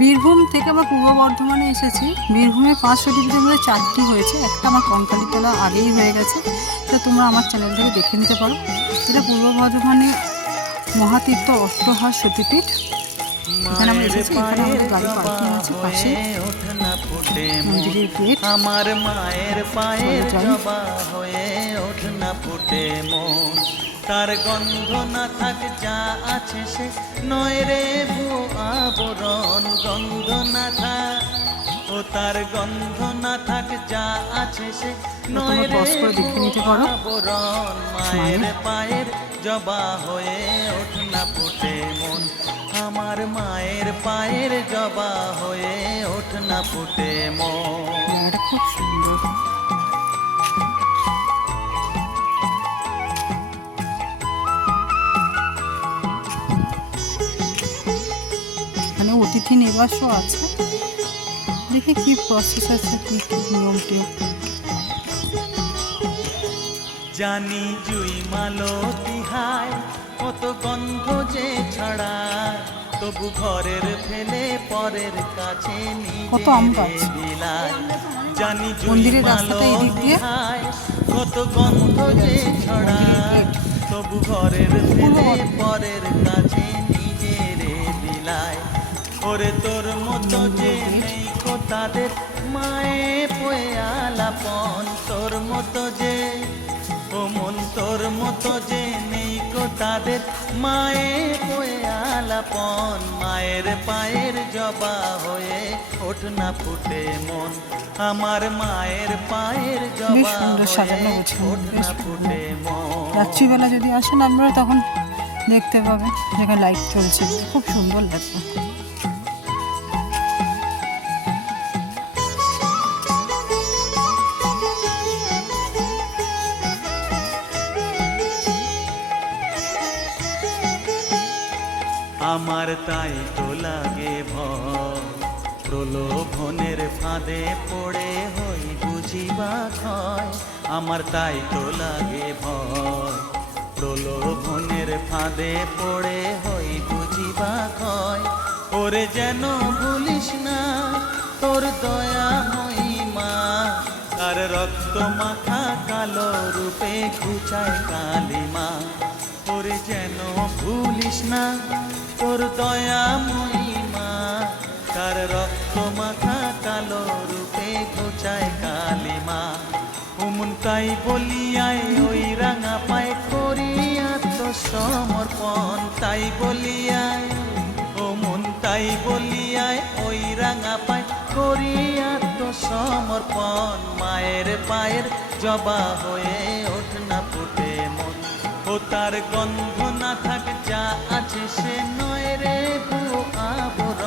বীরভূম থেকে আমরা পূর্ব বর্ধমানে এসেছি। বীরভূমে 5 ডিভিশনের মধ্যে 4টি হয়েছে, একটা আমার কঙ্কালীতলা আগেই হয়ে গেছে, তো তোমরা আমার চ্যানেল থেকে দেখে নিতে পারো। এটা পূর্ব বর্ধমানে মহাতীর্থ অষ্টহার সতীপীঠ। এখানে আমরা এসেছি, এখানে আমাদের গাড়ি পার্কিং আছে পাশে, মন্দিরের গেট। আমার মায়ের পায়ের জবা হয়ে ওঠ না ফুটে মন, তার গন্ধ না থাক যা আছে সে নয় রে ভুয়ো আবরণ, গন্ধ না থাক ও তার গন্ধ না থাক যা আছে সে নয় রে ভুয়ো আবরণ। মায়ের পায়ের জবা হয়ে ওঠ না ফুটে মন, আমার মায়ের পায়ের জবা হয়ে ওঠ না ফুটে মন। খুব সুন্দর। এখানে অতিথি নিবাসও আছে, দেখি কি প্রসেস আছে, কি নিয়ম টিয়ম। জানি জুই মালতী হায় কত গন্ধ যে ছড়ায়, তবু ঘরের ফেলে পরের কাছে নিজে বিলায়। জানি জুই মালতী হায় কত গন্ধ যে ছড়ায়, তবু ঘরের ফেলে পরের কাছে নিজে বিলায়। ওরে তোর মতো যে নেই কো তাদের মায়ে পয়ে আলাপন, তোর মতো যে ও মন তোর মতো যে নেই কো তাদের মায়ে পয়ে আলাপন। মায়ের পায়ের জবা হয়ে ওঠ না ফুটে মন, আমার মায়ের পায়ের জবা হয়ে ওঠ না ফুটে মন। রাত্রিবেলা যদি আসেন আপনারা তখন দেখতে পাবেন, যেখানে লাইট চলছে, খুব সুন্দর লাগবে। আমার তাই তো লাগে ভয়, প্রলোভনের ফাঁদে পড়ে হই বুঝিবা ক্ষয়। আমার তাই তো লাগে ভয়, প্রলোভনের ফাঁদে পড়ে হই বুঝিবা ক্ষয়। ওরে যেন ভুলিস না তোর দয়া মহিমা, তার রক্ত মাখা কালো রূপে ঘুচায় কালিমা। ওরে যেন ভুলিস না তোর দয়া মহিমা, তার রক্ত মাখা কালো রূপে ঘুচায় কালিমা। ওমন তাই বলিয়ায় ওই রাঙা পায় করি আত্মসমর্পণ, তাই বলিয়ায় ওমন তাই বলিয়ায় ওই রাঙা পায় করি আত্মসমর্পণ। মায়ের পায়ের জবা হয়ে ওঠ না ফুটে মন, ও তার গন্ধ না থাক যা আছে সে নয় রে ভুয়ো আবরণ।